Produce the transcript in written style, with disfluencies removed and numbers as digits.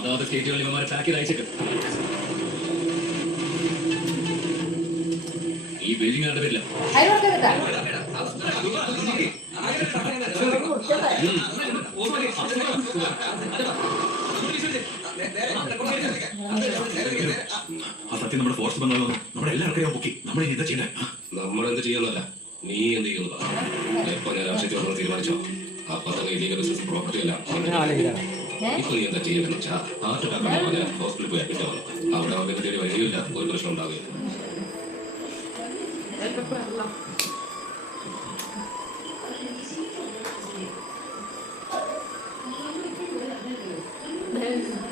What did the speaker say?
അതാത് സ്റ്റേറ്റുകളിൽ ഇവന്മാരെ പാക്ക് ചെയ്ത് അയച്ചിട്ട് ഈ ബിൽഡിംഗ് ആരുടെ പേരില്ല. ആ സത്യം നമ്മുടെ ഫോറസ്റ്റ് ബംഗാളിൽ നമ്മുടെ എല്ലാവർക്കും പൊക്കി. നമ്മൾ ഇനി എന്താ ചെയ്യണ്ടേ? നമ്മളെന്ത് ചെയ്യുന്നല്ല, നീ എന്ത് ചെയ്യുന്നതാ? എപ്പോ ഞാൻ രാഷ്ട്രീയ തീരുമാനിച്ചോ അപ്പത്തെ ഇല്ലീഗൽ ബിസിനസ് പ്രോപ്പർട്ടി അല്ല. ഇപ്പൊ നീ എന്താ ചെയ്യണമെന്ന് വെച്ചാൽ ഹാർട്ട് അറ്റാക്ക് ഹോസ്പിറ്റലിൽ പോയി അഡ്മിറ്റ് ആവണം. അവിടെ അവർക്ക് ഒരു വഴിയില്ല, ഒരു പ്രശ്നം ഉണ്ടാവില്ല. Yes.